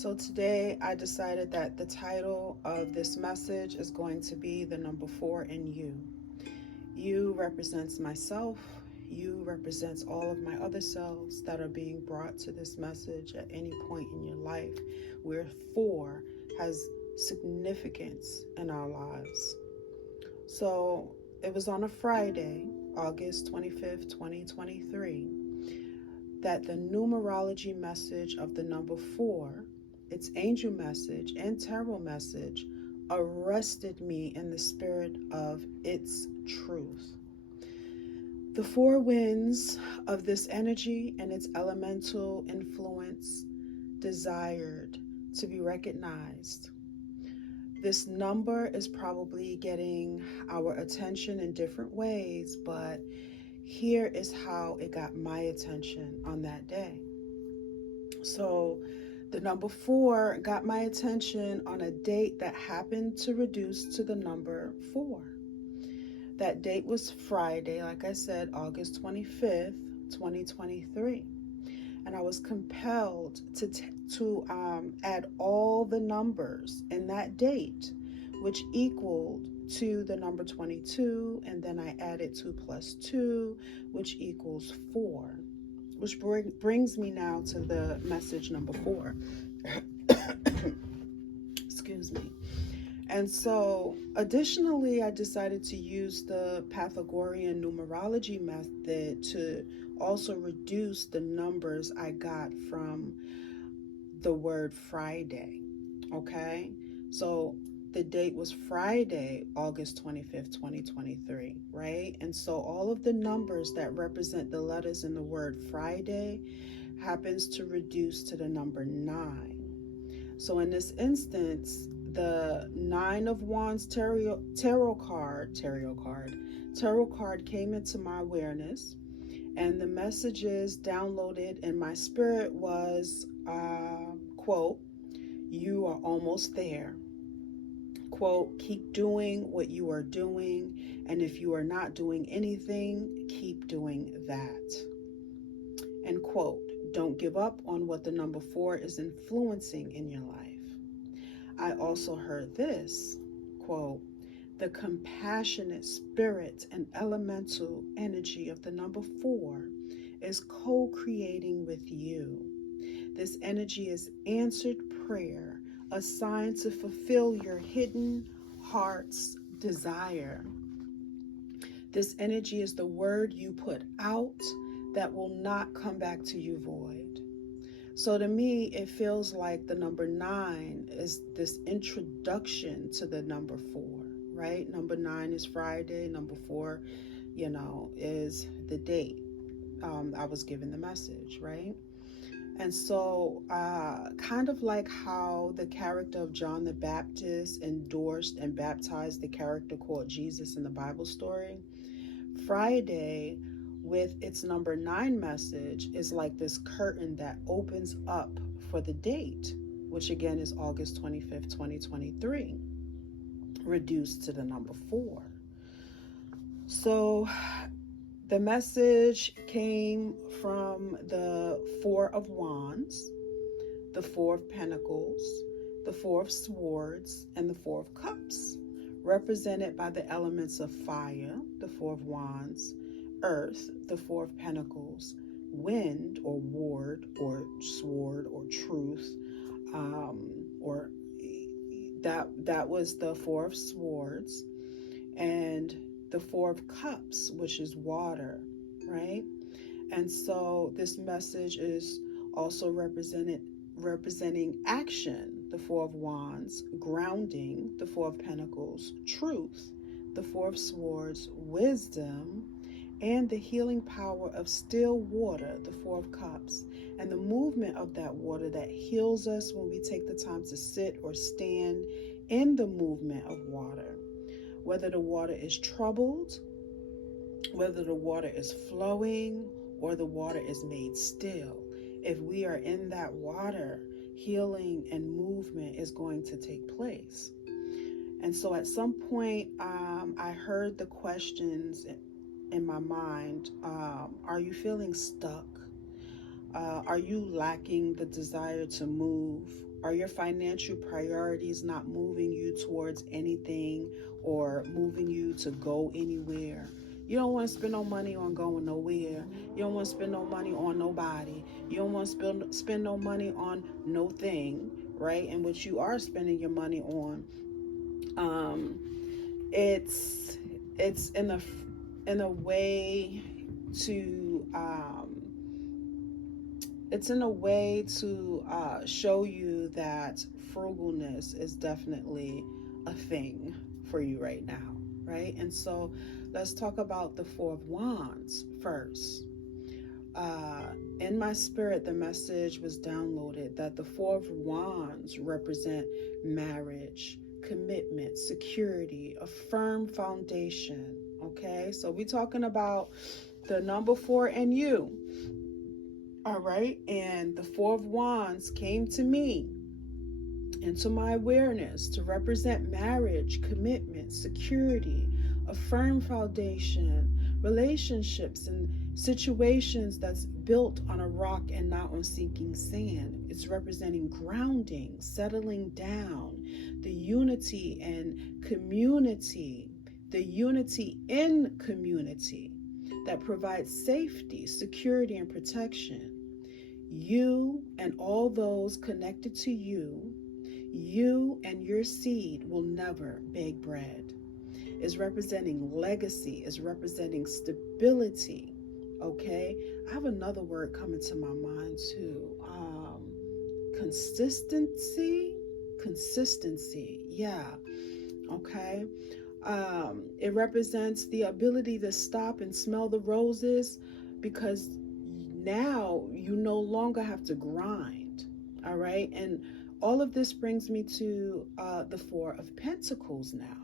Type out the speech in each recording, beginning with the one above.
So today I decided that the title of this message is going to be the number 4 in you. You represents myself. You represents all of my other selves that are being brought to this message at any point in your life where 4 has significance in our lives. So it was on a Friday, August 25th, 2023, that the numerology message of the number 4, its angel message and tarot message, arrested me in the spirit of its truth. The 4 winds of this energy and its elemental influence desired to be recognized. This number is probably getting our attention in different ways, but here is how it got my attention on that day. So the number 4 got my attention on a date that happened to reduce to the number 4. That date was Friday, like I said, August 25th, 2023. And I was compelled to add all the numbers in that date, which equaled to the number 22, and then I added 2 plus 2, which equals 4, which brings me now to the message number 4. Excuse me. And so, additionally, I decided to use the Pythagorean numerology method to also reduce the numbers I got from the word Friday. Okay? So, the date was Friday, August 25th, 2023, right? And so, all of the numbers that represent the letters in the word Friday happens to reduce to the number 9. So, in this instance, the 9 of Wands tarot card came into my awareness, and the messages downloaded in my spirit was, quote, "You are almost there." Quote, "Keep doing what you are doing, and if you are not doing anything, keep doing that." And quote, "Don't give up on what the number 4 is influencing in your life." I also heard this, quote, "The compassionate spirit and elemental energy of the number 4 is co-creating with you. This energy is answered prayer, assigned to fulfill your hidden heart's desire. This energy is the word you put out that will not come back to you void." So to me, it feels like the number 9 is this introduction to the number 4, right? Number 9 is Friday. Number 4, is the date I was given the message, right? And so kind of like how the character of John the Baptist endorsed and baptized the character called Jesus in the Bible story, Friday with its number 9 message is like this curtain that opens up for the date, which again is August 25th, 2023, reduced to the number 4. So the message came from the 4 of Wands, the 4 of Pentacles, the 4 of Swords, and the 4 of Cups, represented by the elements of fire, the 4 of Wands, earth, the 4 of Pentacles, wind or ward or sword or truth, or that was the 4 of Swords, and the 4 of Cups, which is water, right? And so this message is also representing action, the 4 of Wands, grounding, the 4 of Pentacles, truth, the 4 of Swords, wisdom, and the healing power of still water, the 4 of Cups, and the movement of that water that heals us when we take the time to sit or stand in the movement of water. Whether the water is troubled, whether the water is flowing, or the water is made still, if we are in that water, healing and movement is going to take place. And so at some point, I heard the questions in my mind. Are you feeling stuck? Are you lacking the desire to move? Are your financial priorities not moving you towards anything or moving you to go anywhere? You don't want to spend no money on going nowhere. You don't want to spend no money on nobody. You don't want to spend no money on no thing, right? And what you are spending your money on, um, it's in a way to it's in a way to show you that frugalness is definitely a thing for you right now, right? And so let's talk about the Four of Wands first. uh, in my spirit, the message was downloaded that the Four of Wands represent marriage, commitment, security, a firm foundation. Okay, so we're talking about the number four and you. All right, and the Four of Wands came to me into my awareness to represent marriage, commitment, security, a firm foundation, relationships, and situations that's built on a rock and not on sinking sand. It's representing grounding, settling down, the unity and community, the unity in community that provides safety, security, and protection. You and all those connected to you and your seed will never beg bread. Is representing legacy, is representing stability. Okay, I have another word coming to my mind too. Consistency. Yeah. Okay. It represents the ability to stop and smell the roses, because now you no longer have to grind. All right, and all of this brings me to the Four of Pentacles now.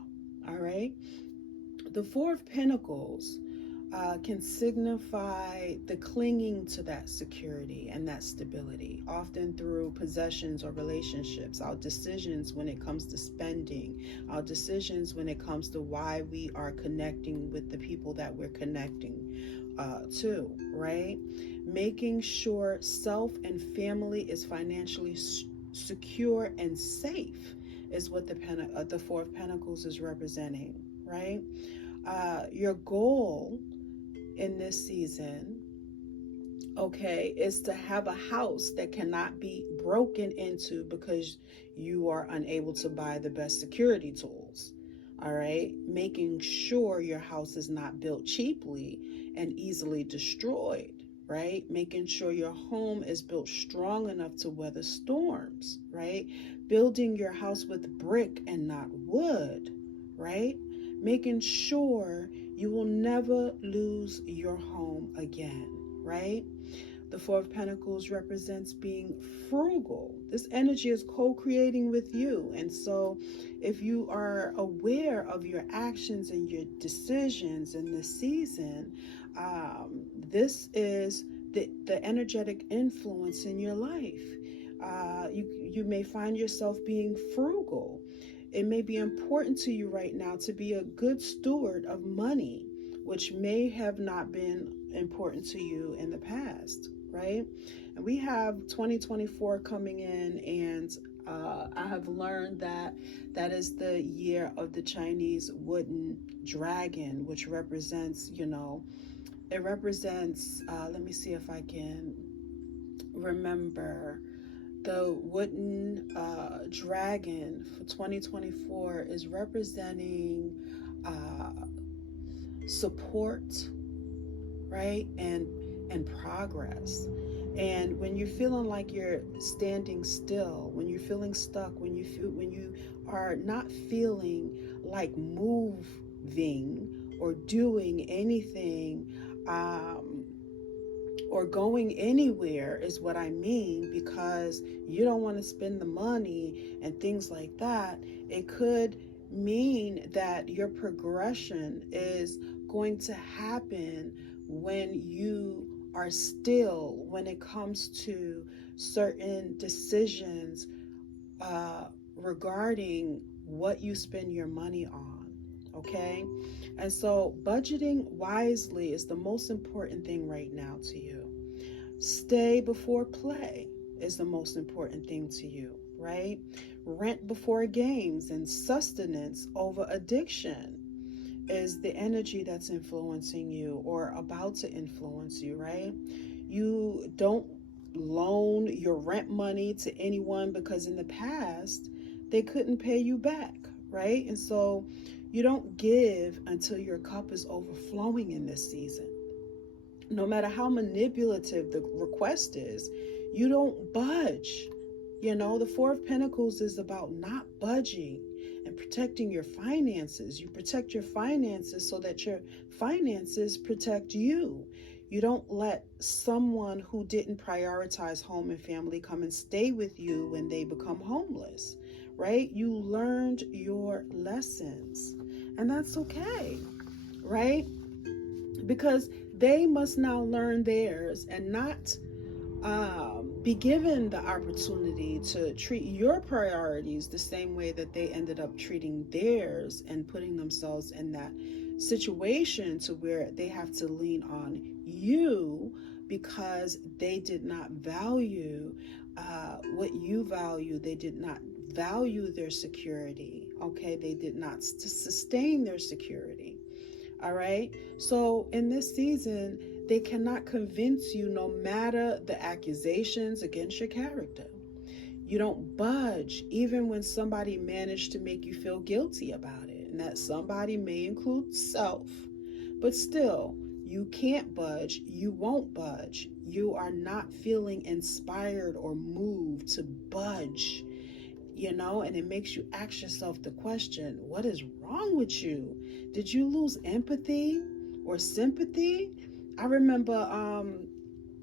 All right, the Four of Pentacles can signify the clinging to that security and that stability, often through possessions or relationships, our decisions when it comes to spending, our decisions when it comes to why we are connecting with the people that we're connecting to, right? Making sure self and family is financially secure and safe is what the Four of Pentacles is representing, right? Your goal in this season, okay, is to have a house that cannot be broken into because you are unable to buy the best security tools. All right, making sure your house is not built cheaply and easily destroyed, right? Making sure your home is built strong enough to weather storms, right? Building your house with brick and not wood, right? Making sure you will never lose your home again, right? The Four of Pentacles represents being frugal. This energy is co-creating with you. And so if you are aware of your actions and your decisions in this season, this is the energetic influence in your life. You may find yourself being frugal. It may be important to you right now to be a good steward of money, which may have not been important to you in the past, right? And we have 2024 coming in, and I have learned that that is the year of the Chinese wooden dragon, which represents, it represents, let me see if I can remember. The wooden dragon for 2024 is representing support, right? And progress. And when you're feeling like you're standing still, when you're feeling stuck, when you are not feeling like moving or doing anything, or going anywhere is what I mean, because you don't want to spend the money and things like that, it could mean that your progression is going to happen when you are still, when it comes to certain decisions regarding what you spend your money on. Okay, and so budgeting wisely is the most important thing right now to you. Stay before play is the most important thing to you, right? Rent before games and sustenance over addiction is the energy that's influencing you or about to influence you, right? You don't loan your rent money to anyone because in the past they couldn't pay you back, right? And so you don't give until your cup is overflowing in this season. No matter how manipulative the request is, you don't budge. You know, the Four of Pentacles is about not budging and protecting your finances. You protect your finances so that your finances protect you. You don't let someone who didn't prioritize home and family come and stay with you when they become homeless, right? You learned your lessons, and that's okay, right? Because they must now learn theirs and not be given the opportunity to treat your priorities the same way that they ended up treating theirs and putting themselves in that situation to where they have to lean on you because they did not value what you value. They did not value their security. Okay, they did not sustain their security. All right. So in this season, they cannot convince you no matter the accusations against your character. You don't budge even when somebody managed to make you feel guilty about it. And that somebody may include self. But still, you can't budge. You won't budge. You are not feeling inspired or moved to budge. You know, and it makes you ask yourself the question, what is wrong with you? Did you lose empathy or sympathy? I remember,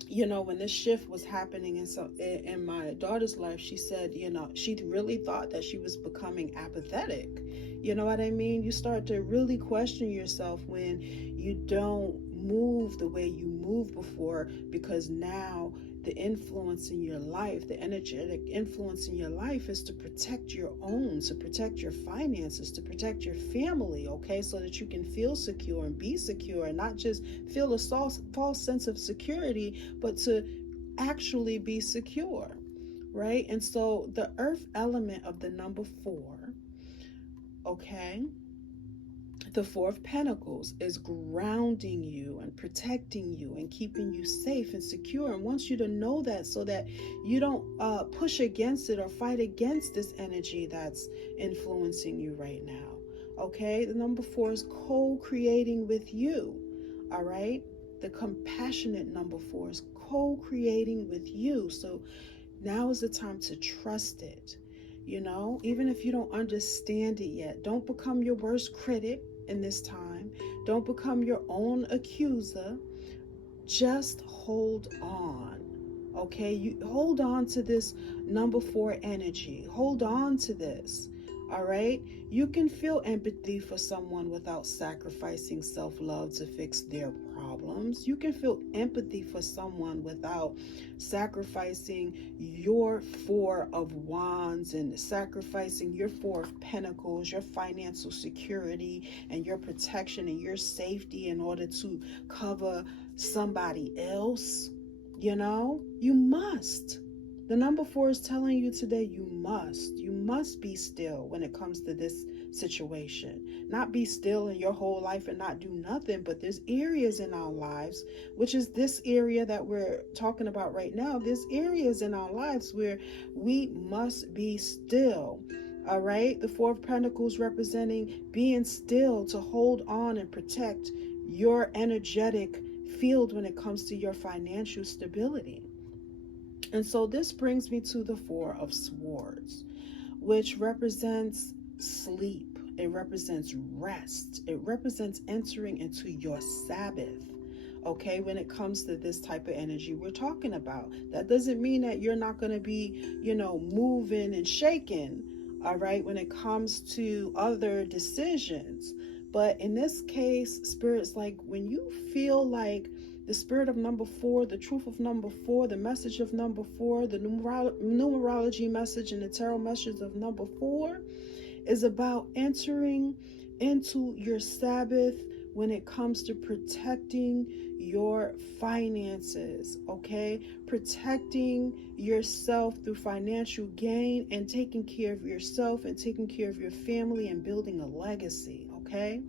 when this shift was happening in my daughter's life, she said, she really thought that she was becoming apathetic. You know what I mean? You start to really question yourself when you don't move the way you moved before, because now the influence in your life, the energetic influence in your life is to protect your own, to protect your finances, to protect your family, okay? So that you can feel secure and be secure and not just feel a false sense of security, but to actually be secure, right? And so the earth element of the number 4, okay? The Four of Pentacles is grounding you and protecting you and keeping you safe and secure, and wants you to know that so that you don't push against it or fight against this energy that's influencing you right now. Okay, the number 4 is co-creating with you. All right, the compassionate number 4 is co-creating with you. So now is the time to trust it. You know, even if you don't understand it yet, don't become your worst critic in this time. Don't become your own accuser. Just hold on. Okay, you hold on to this number 4 energy. Hold on to this. All right, you can feel empathy for someone without sacrificing self-love to fix their problems. You can feel empathy for someone without sacrificing your 4 of Wands and sacrificing your 4 of Pentacles, your financial security and your protection and your safety in order to cover somebody else. You know, you must. The number 4 is telling you today you must be still when it comes to this situation. Not be still in your whole life and not do nothing, but there's areas in our lives, which is this area that we're talking about right now. There's areas in our lives where we must be still. All right, the 4 of Pentacles representing being still to hold on and protect your energetic field when it comes to your financial stability. And so this brings me to the 4 of Swords, which represents sleep. It represents rest. It represents entering into your Sabbath. Okay, when it comes to this type of energy we're talking about, that doesn't mean that you're not going to be, moving and shaking, all right, when it comes to other decisions. But in this case, Spirit's like, when you feel like the spirit of number 4, the truth of number 4, the message of number 4, the numerology message and the tarot message of number 4 is about entering into your Sabbath when it comes to protecting your finances, okay? Protecting yourself through financial gain and taking care of yourself and taking care of your family and building a legacy, okay?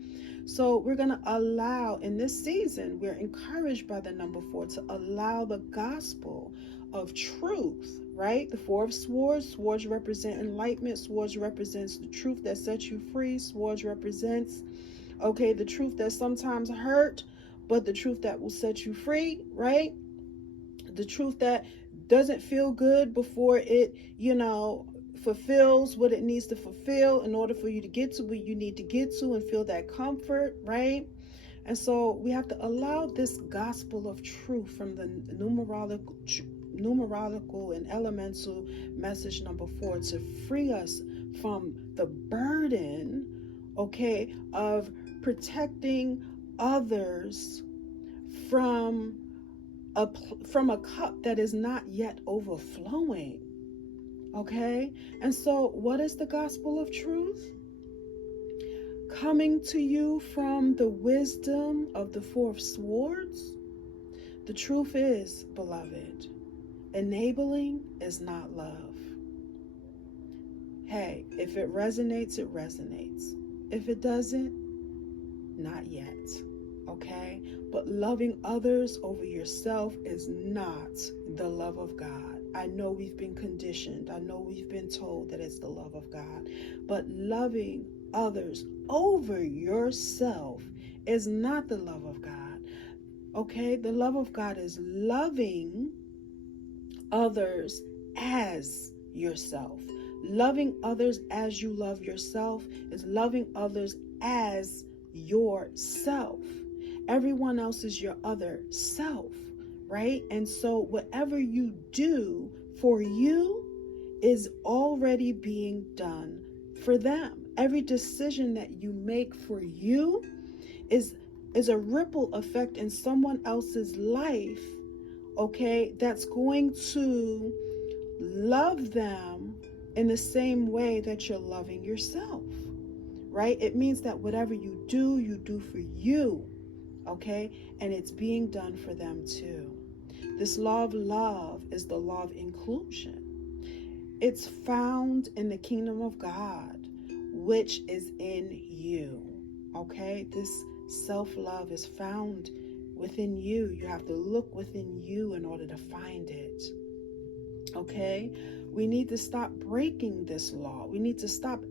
So we're going to allow, in this season, we're encouraged by the number 4 to allow the gospel of truth, right? The 4 of swords. Swords represent enlightenment. Swords represents the truth that sets you free. Swords represents, okay, the truth that sometimes hurt, but the truth that will set you free, right? The truth that doesn't feel good before it, fulfills what it needs to fulfill in order for you to get to where you need to get to and feel that comfort, right? And so we have to allow this gospel of truth from the numerological and elemental message number 4 to free us from the burden, okay, of protecting others from a cup that is not yet overflowing. Okay? And so what is the gospel of truth? Coming to you from the wisdom of the 4 of swords. The truth is, beloved, enabling is not love. Hey, if it resonates, it resonates. If it doesn't, not yet. Okay? But loving others over yourself is not the love of God. I know we've been conditioned. I know we've been told that it's the love of God. But loving others over yourself is not the love of God. Okay? The love of God is loving others as yourself. Loving others as you love yourself is loving others as yourself. Everyone else is your other self, right? And so whatever you do for you is already being done for them. Every decision that you make for you is a ripple effect in someone else's life, okay, that's going to love them in the same way that you're loving yourself, right? It means that whatever you do for you, okay? And it's being done for them too. This law of love is the law of inclusion. It's found in the kingdom of God, which is in you, okay? This self-love is found within you. You have to look within you in order to find it, okay? We need to stop breaking this law. We need to stop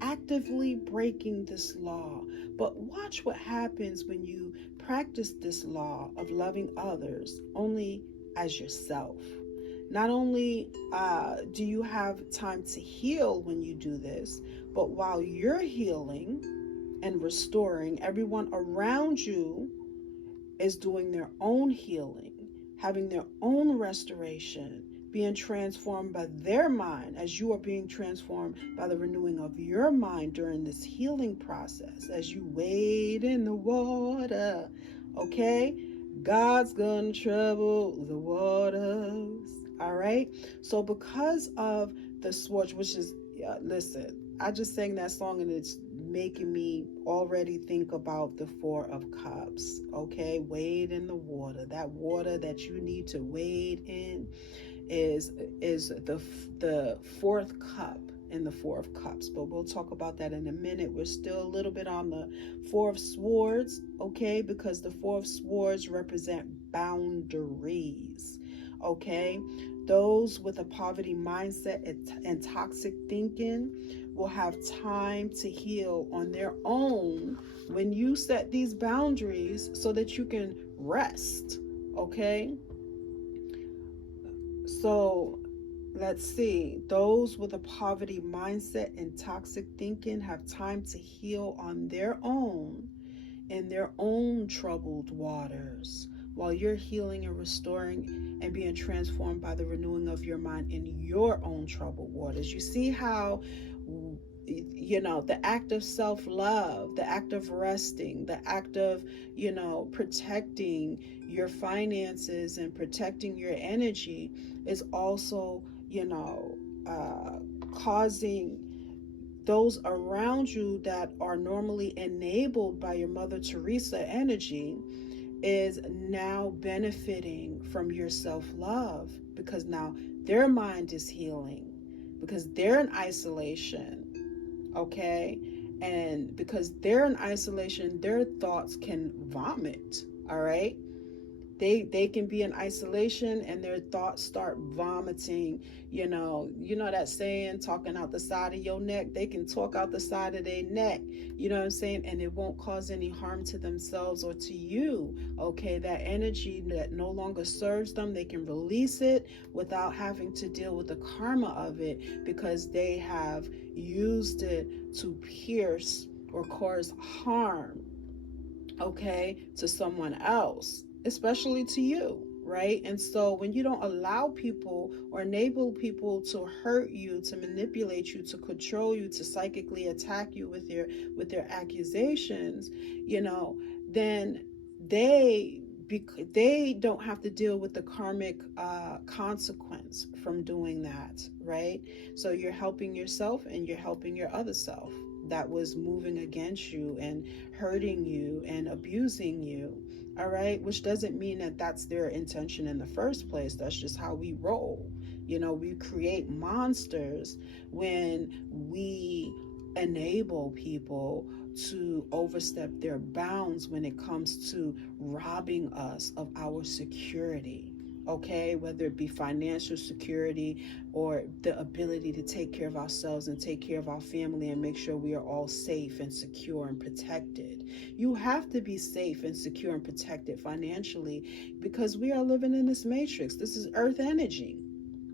actively breaking this law. But watch what happens when you practice this law of loving others only as yourself. Not only do you have time to heal when you do this, but while you're healing and restoring, everyone around you is doing their own healing, having their own restoration, being transformed by their mind as you are being transformed by the renewing of your mind during this healing process as you wade in the water, okay? God's gonna trouble the waters, all right? So because of the sword, which is, listen, I just sang that song and it's making me already think about the 4 of cups, okay? Wade in the water. That water that you need to wade in is the 4th cup in the 4 of cups, but we'll talk about that in a minute. We're still a little bit on the 4 of swords, okay, because the 4 of swords represent boundaries, okay? Those with a poverty mindset and toxic thinking will have time to heal on their own when you set these boundaries so that you can rest, okay? So let's see, those with a poverty mindset and toxic thinking have time to heal on their own in their own troubled waters, while you're healing and restoring and being transformed by the renewing of your mind in your own troubled waters. You see how, the act of self-love, the act of resting, the act of, protecting your finances and protecting your energy is also, causing those around you that are normally enabled by your Mother Teresa energy is now benefiting from your self-love, because now their mind is healing, because they're in isolation, okay? And because they're in isolation, their thoughts can vomit, all right? They can be in isolation and their thoughts start vomiting. You know that saying, talking out the side of your neck. They can talk out the side of their neck, you know what I'm saying, and it won't cause any harm to themselves or to you. Okay, that energy that no longer serves them, they can release it without having to deal with the karma of it, because they have used it to pierce or cause harm, okay, to someone else, especially to you, right? And so when you don't allow people or enable people to hurt you, to manipulate you, to control you, to psychically attack you with their accusations, then they don't have to deal with the karmic consequence from doing that, right? So you're helping yourself and you're helping your other self that was moving against you and hurting you and abusing you, all right? Which doesn't mean that that's their intention in the first place. That's just how we roll. We create monsters when we enable people to overstep their bounds when it comes to robbing us of our security, okay? Whether it be financial security or the ability to take care of ourselves and take care of our family and make sure we are all safe and secure and protected. You have to be safe and secure and protected financially, because we are living in this matrix. This is earth energy,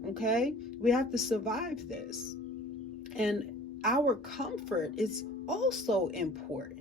okay? We have to survive this. And our comfort is also important.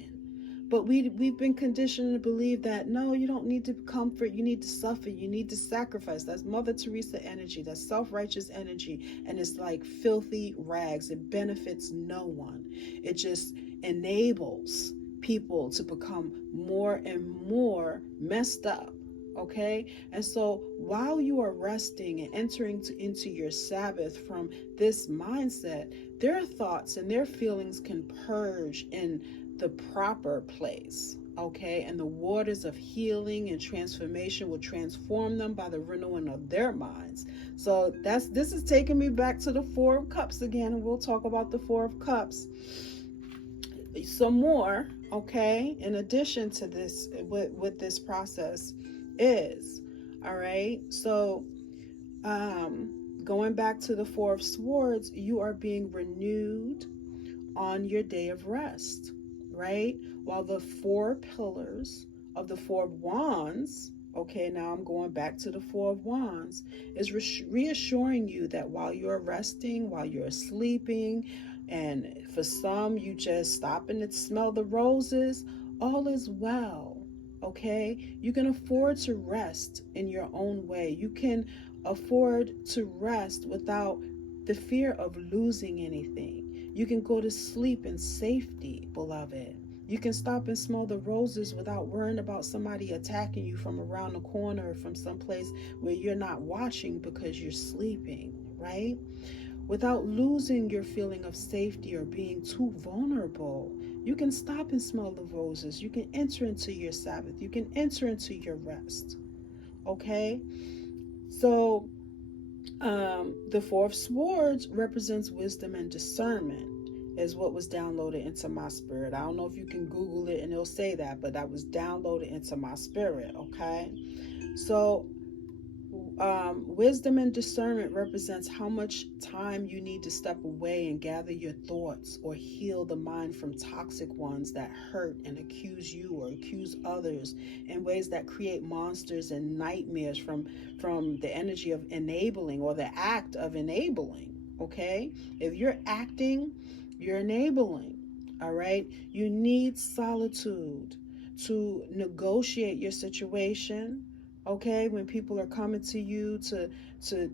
But we've been conditioned to believe that, no, you don't need to comfort, you need to suffer, you need to sacrifice. That's Mother Teresa energy, that's self-righteous energy, and it's like filthy rags. It benefits no one. It just enables people to become more and more messed up, okay? And so while you are resting and entering into your Sabbath from this mindset, their thoughts and their feelings can purge in the proper place, okay? And the waters of healing and transformation will transform them by the renewing of their minds. So this is taking me back to the Four of Cups again, and we'll talk about the Four of Cups some more, okay? In addition to this, with this process is, all right? So going back to the Four of Swords, you are being renewed on your day of rest, right? While the four pillars of the Four of Wands, okay, now I'm going back to the Four of Wands, is reassuring you that while you're resting, while you're sleeping, and for some you just stopping to smell the roses, all is well, okay? You can afford to rest in your own way. You can afford to rest without the fear of losing anything. You can go to sleep in safety, beloved. You can stop and smell the roses without worrying about somebody attacking you from around the corner or from someplace where you're not watching because you're sleeping, right? Without losing your feeling of safety or being too vulnerable. You can stop and smell the roses. You can enter into your Sabbath. You can enter into your rest, okay? So the Four of Swords represents wisdom and discernment, is what was downloaded into my spirit. I don't know if you can Google it and it'll say that, but that was downloaded into my spirit, okay? So wisdom and discernment represents how much time you need to step away and gather your thoughts or heal the mind from toxic ones that hurt and accuse you or accuse others in ways that create monsters and nightmares from the energy of enabling or the act of enabling, okay? If you're acting, you're enabling, all right? You need solitude to negotiate your situation, okay? When people are coming to you to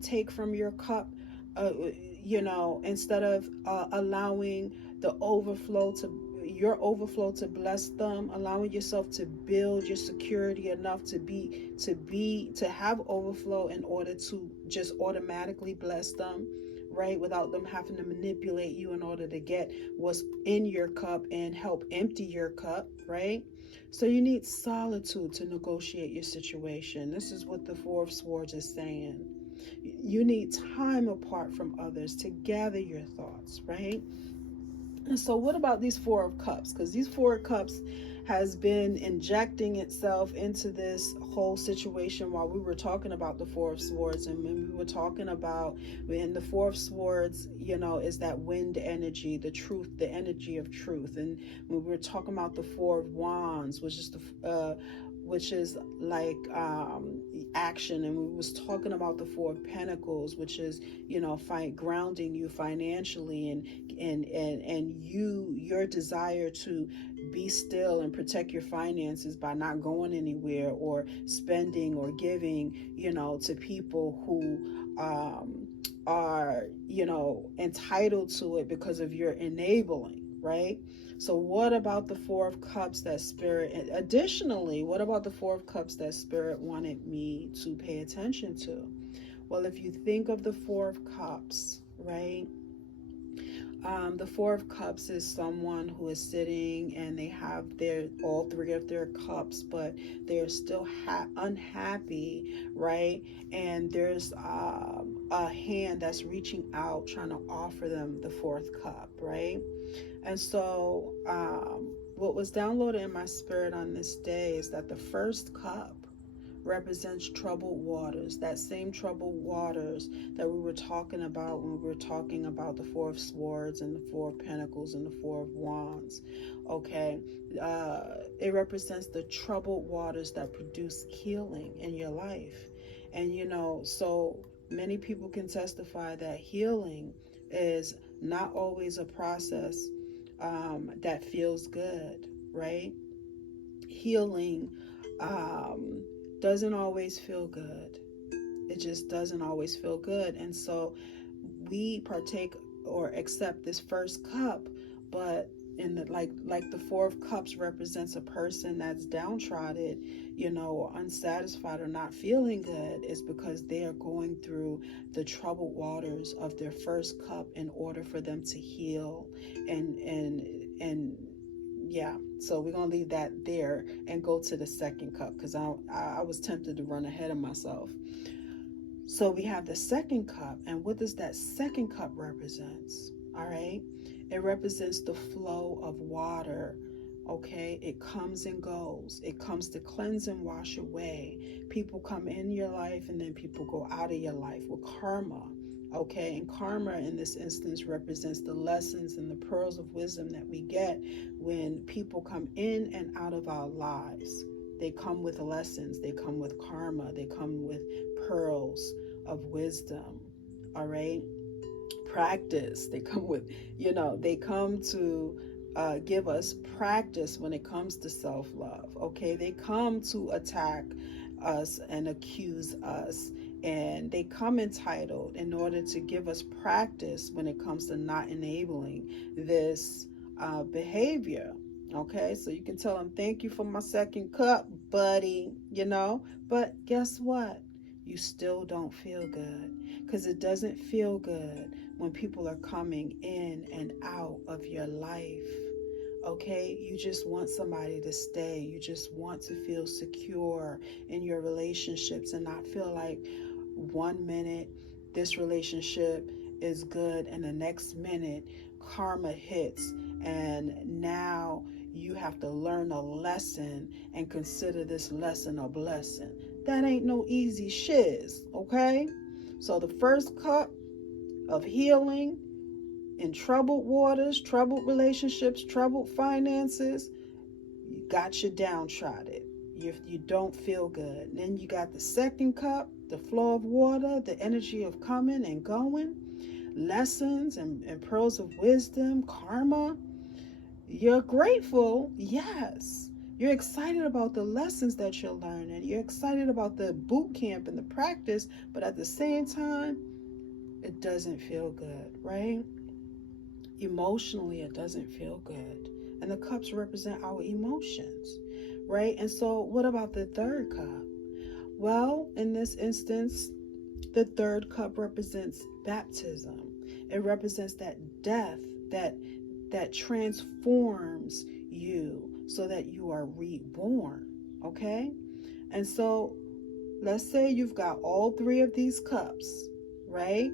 take from your cup, instead of allowing your overflow to bless them, allowing yourself to build your security enough to have overflow in order to just automatically bless them, right? Without them having to manipulate you in order to get what's in your cup and help empty your cup, right? So you need solitude to negotiate your situation. This is what the Four of Swords is saying. You need time apart from others to gather your thoughts, right? And so what about these Four of Cups? Because these Four of Cups has been injecting itself into this whole situation while we were talking about the Four of Swords. And when we were talking about, in the Four of Swords, is that wind energy, the truth, the energy of truth. And when we were talking about the Four of Wands, which is like action, and we was talking about the Four of Pentacles, which is grounding you financially, and your desire to be still and protect your finances by not going anywhere or spending or giving to people who are entitled to it because of your enabling, right? So what about the Four of Cups that Spirit, additionally, what about the Four of Cups that Spirit wanted me to pay attention to? Well, if you think of the Four of Cups, right? The Four of Cups is someone who is sitting and they have all three of their cups, but they're still unhappy, right? And there's a hand that's reaching out, trying to offer them the fourth cup, right? And so what was downloaded in my spirit on this day is that the first cup represents troubled waters, that same troubled waters that we were talking about when we were talking about the Four of Swords and the Four of Pentacles and the Four of Wands. Okay, it represents the troubled waters that produce healing in your life. And so many people can testify that healing is not always a process that feels good, right? Healing doesn't always feel good. It just doesn't always feel good. And so we partake or accept this first cup, but in the like the Four of Cups represents a person that's downtrodden, unsatisfied or not feeling good, is because they are going through the troubled waters of their first cup in order for them to heal. And yeah, so we're gonna leave that there and go to the second cup, because I was tempted to run ahead of myself. So we have the second cup, and what does that second cup represents? All right, it represents the flow of water. Okay, it comes and goes. It comes to cleanse and wash away. People come in your life and then people go out of your life with karma. Okay, and karma in this instance represents the lessons and the pearls of wisdom that we get when people come in and out of our lives. They come with lessons, they come with karma, they come with pearls of wisdom. All right, practice. They come with, they come to give us practice when it comes to self-love. Okay, they come to attack us and accuse us, and they come entitled in order to give us practice when it comes to not enabling this behavior. Okay, so you can tell them, thank you for my second cup, buddy, but guess what? You still don't feel good, because it doesn't feel good when people are coming in and out of your life. Okay, you just want somebody to stay. You just want to feel secure in your relationships and not feel like 1 minute this relationship is good and the next minute karma hits, and now you have to learn a lesson and consider this lesson a blessing. That ain't no easy shiz, okay? So the first cup of healing in troubled waters, troubled relationships, troubled finances, you got you downtrodden. You don't feel good. And then you got the second cup, the flow of water, the energy of coming and going, lessons and pearls of wisdom, karma. You're grateful, yes. You're excited about the lessons that you're learning. You're excited about the boot camp and the practice, but at the same time, it doesn't feel good, right? Emotionally, it doesn't feel good. And the cups represent our emotions, right? And so what about the third cup? Well, in this instance, The third cup represents baptism. It represents that death that transforms you so that you are reborn. Okay? And so let's say you've got all three of these cups, right?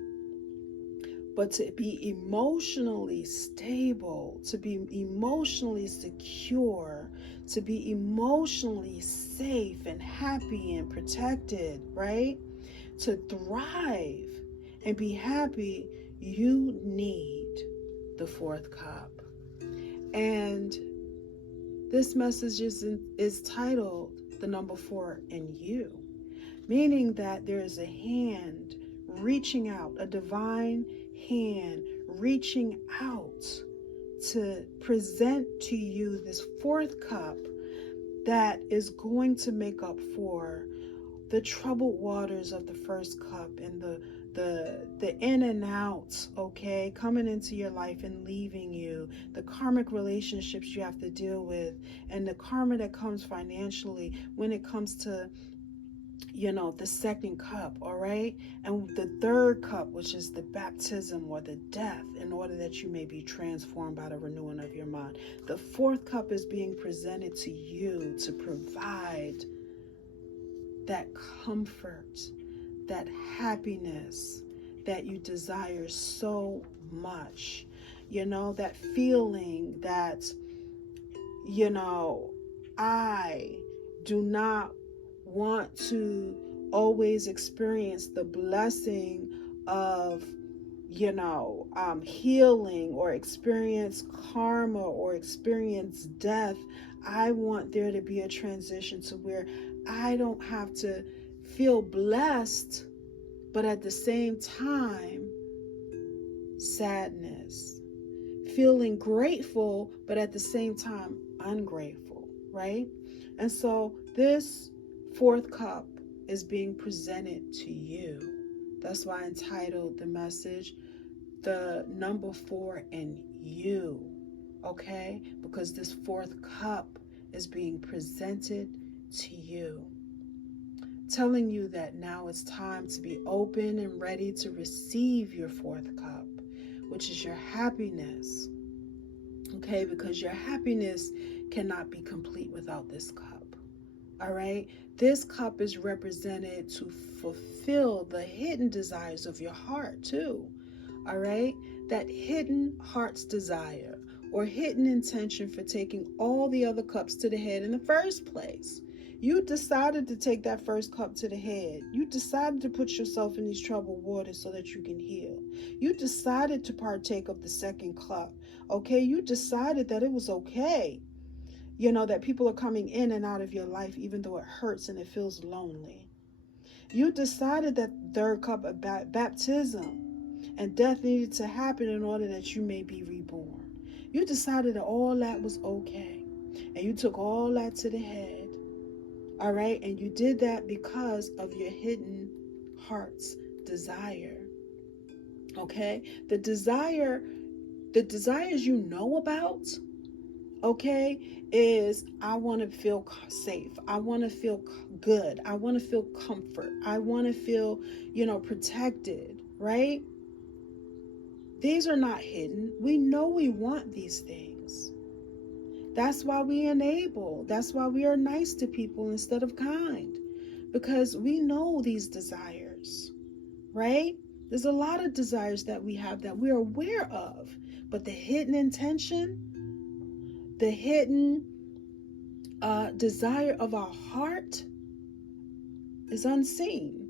But to be emotionally stable, to be emotionally secure, to be emotionally safe and happy and protected, right? To thrive and be happy, you need the fourth cup. And this message is titled The Number 4 in You, meaning that there is a hand reaching out, a divine hand reaching out to present to you this fourth cup that is going to make up for the troubled waters of the first cup and the in and out, okay, coming into your life and leaving you, the karmic relationships you have to deal with, and the karma that comes financially when it comes to the second cup, all right? And the third cup, which is the baptism or the death, in order that you may be transformed by the renewing of your mind. The fourth cup is being presented to you to provide that comfort, that happiness that you desire so much. That feeling that, I do not want to always experience the blessing of healing, or experience karma, or experience death. I want there to be a transition to where I don't have to feel blessed, but at the same time, sadness. Feeling grateful, but at the same time, ungrateful, right? And so this fourth cup is being presented to you. That's why I entitled the message, The Number 4 in You, okay? Because this fourth cup is being presented to you, telling you that now it's time to be open and ready to receive your fourth cup, which is your happiness, okay? Because your happiness cannot be complete without this cup, all right? This cup is represented to fulfill the hidden desires of your heart too, all right? That hidden heart's desire or hidden intention for taking all the other cups to the head in the first place. You decided to take that first cup to the head. You decided to put yourself in these troubled waters so that you can heal. You decided to partake of the second cup, okay? You decided that it was okay, that people are coming in and out of your life even though it hurts and it feels lonely. You decided that the third cup of baptism and death needed to happen in order that you may be reborn. You decided that all that was okay, and you took all that to the head, all right? And you did that because of your hidden heart's desire, okay? The desires you know about, okay, is I want to feel safe. I want to feel good. I want to feel comfort. I want to feel, protected, right? These are not hidden. We know we want these things. That's why we enable. That's why we are nice to people instead of kind. Because we know these desires, right? There's a lot of desires that we have that we're aware of. But the hidden intention, the hidden desire of our heart is unseen,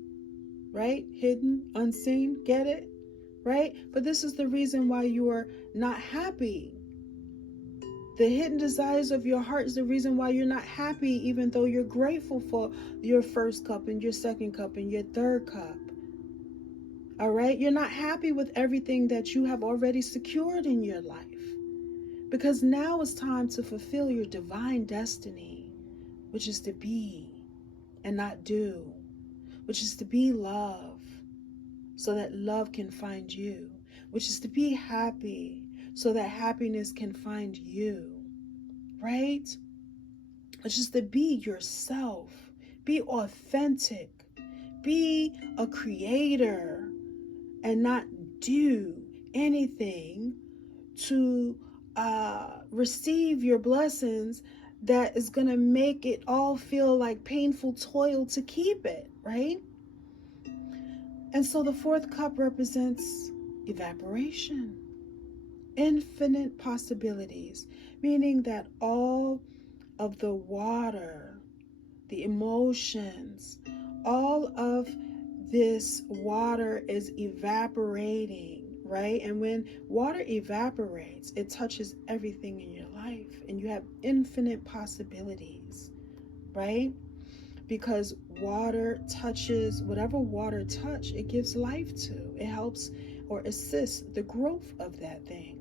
right? Hidden, unseen, get it? Right? But this is the reason why you are not happy. The hidden desires of your heart is the reason why you're not happy, even though you're grateful for your first cup and your second cup and your third cup. All right? You're not happy with everything that you have already secured in your life. Because now it's time to fulfill your divine destiny, which is to be and not do, which is to be love, so that love can find you, which is to be happy, so that happiness can find you, right? Which is to be yourself, be authentic, be a creator and not do anything to receive your blessings that is going to make it all feel like painful toil to keep it, right? And so the fourth cup represents evaporation, infinite possibilities, meaning that all of the water, the emotions, all of this water is evaporating, right? And when water evaporates, it touches everything in your life, and you have infinite possibilities, right? Because water touches, whatever water touch, it gives life to. It helps or assists the growth of that thing.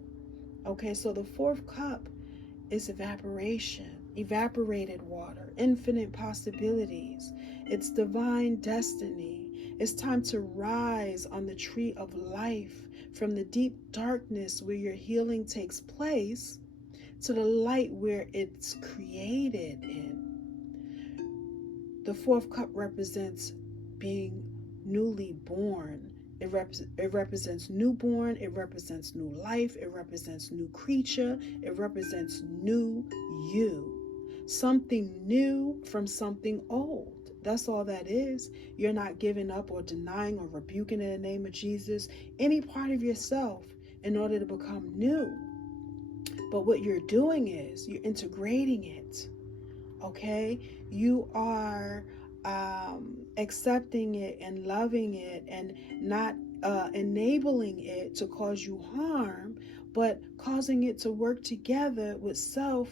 Okay, so the fourth cup is evaporation, evaporated water, infinite possibilities. It's divine destiny. It's time to rise on the tree of life from the deep darkness where your healing takes place to the light where it's created in. The fourth cup represents being newly born. It represents newborn. It represents new life. It represents new creature. It represents new you. Something new from something old. That's all that is. You're not giving up or denying or rebuking in the name of Jesus any part of yourself in order to become new. But what you're doing is you're integrating it. Okay? You are accepting it and loving it and not enabling it to cause you harm, but causing it to work together with self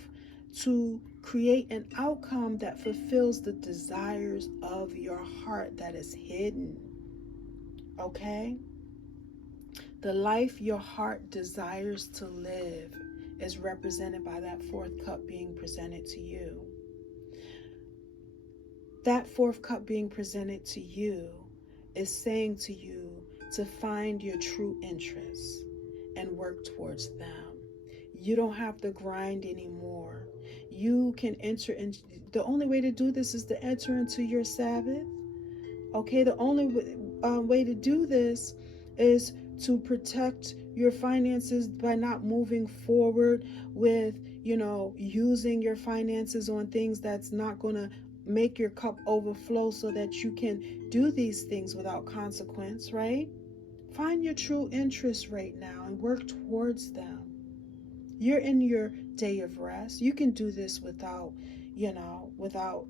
to create an outcome that fulfills the desires of your heart that is hidden. Okay? The life your heart desires to live is represented by that fourth cup being presented to you. That fourth cup being presented to you is saying to you to find your true interests and work towards them. You don't have to grind anymore. You can enter into, the only way to do this is to enter into your Sabbath. Okay, the only way to do this is to protect your finances by not moving forward with, using your finances on things that's not going to make your cup overflow so that you can do these things without consequence, right? Find your true interests right now and work towards them. You're in your day of rest. You can do this without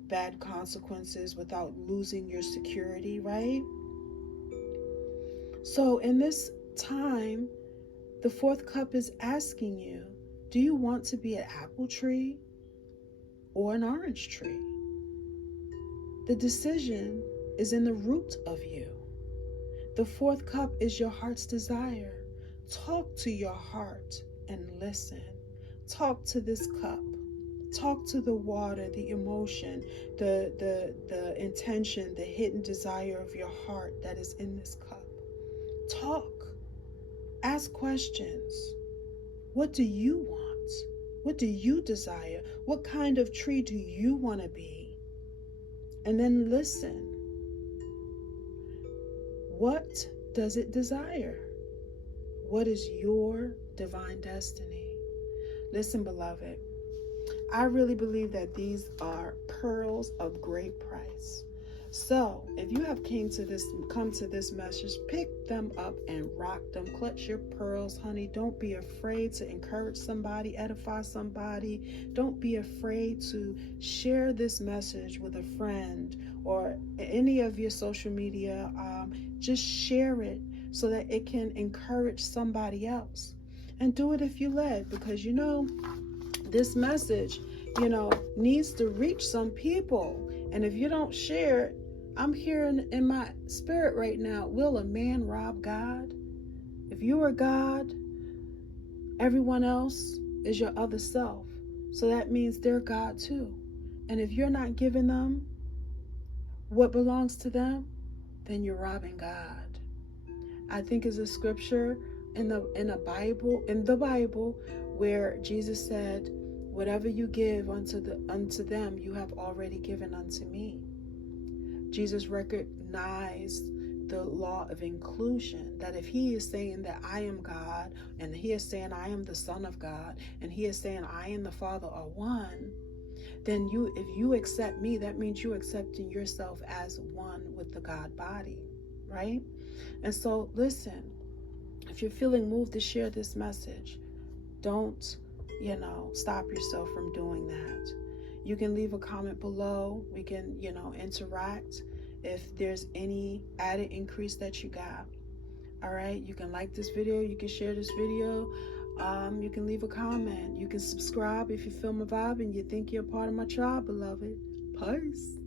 bad consequences, without losing your security, right? So in this time, the fourth cup is asking you, do you want to be an apple tree or an orange tree? The decision is in the root of you. The fourth cup is your heart's desire. Talk to your heart and listen. Talk to this cup. Talk to the water, the emotion, the intention, the hidden desire of your heart that is in this cup. Talk. Ask questions. What do you want? What do you desire? What kind of tree do you want to be? And then listen. What does it desire? What is your divine destiny? Listen, beloved, I really believe that these are pearls of great price. So if you have come to this message, pick them up and rock them. Clutch your pearls, honey. Don't be afraid to encourage somebody, edify somebody. Don't be afraid to share this message with a friend or any of your social media. Just share it so that it can encourage somebody else. And do it if you led, because this message, needs to reach some people. And if you don't share it, I'm hearing in my spirit right now, will a man rob God? If you are God, everyone else is your other self. So that means they're God too. And if you're not giving them what belongs to them, then you're robbing God. I think it's a scripture in the Bible where Jesus said, whatever you give unto them, you have already given unto me. Jesus recognized denies the law of inclusion, that if he is saying that I am God, and he is saying I am the Son of God, and he is saying I and the Father are one, then if you accept me, that means you accepting yourself as one with the God body, right? And so listen, if you're feeling moved to share this message, don't stop yourself from doing that. You can leave a comment below. We can interact. If there's any added increase that you got, all right, you can like this video, you can share this video, you can leave a comment, you can subscribe if you feel my vibe and you think you're a part of my tribe, beloved. Peace.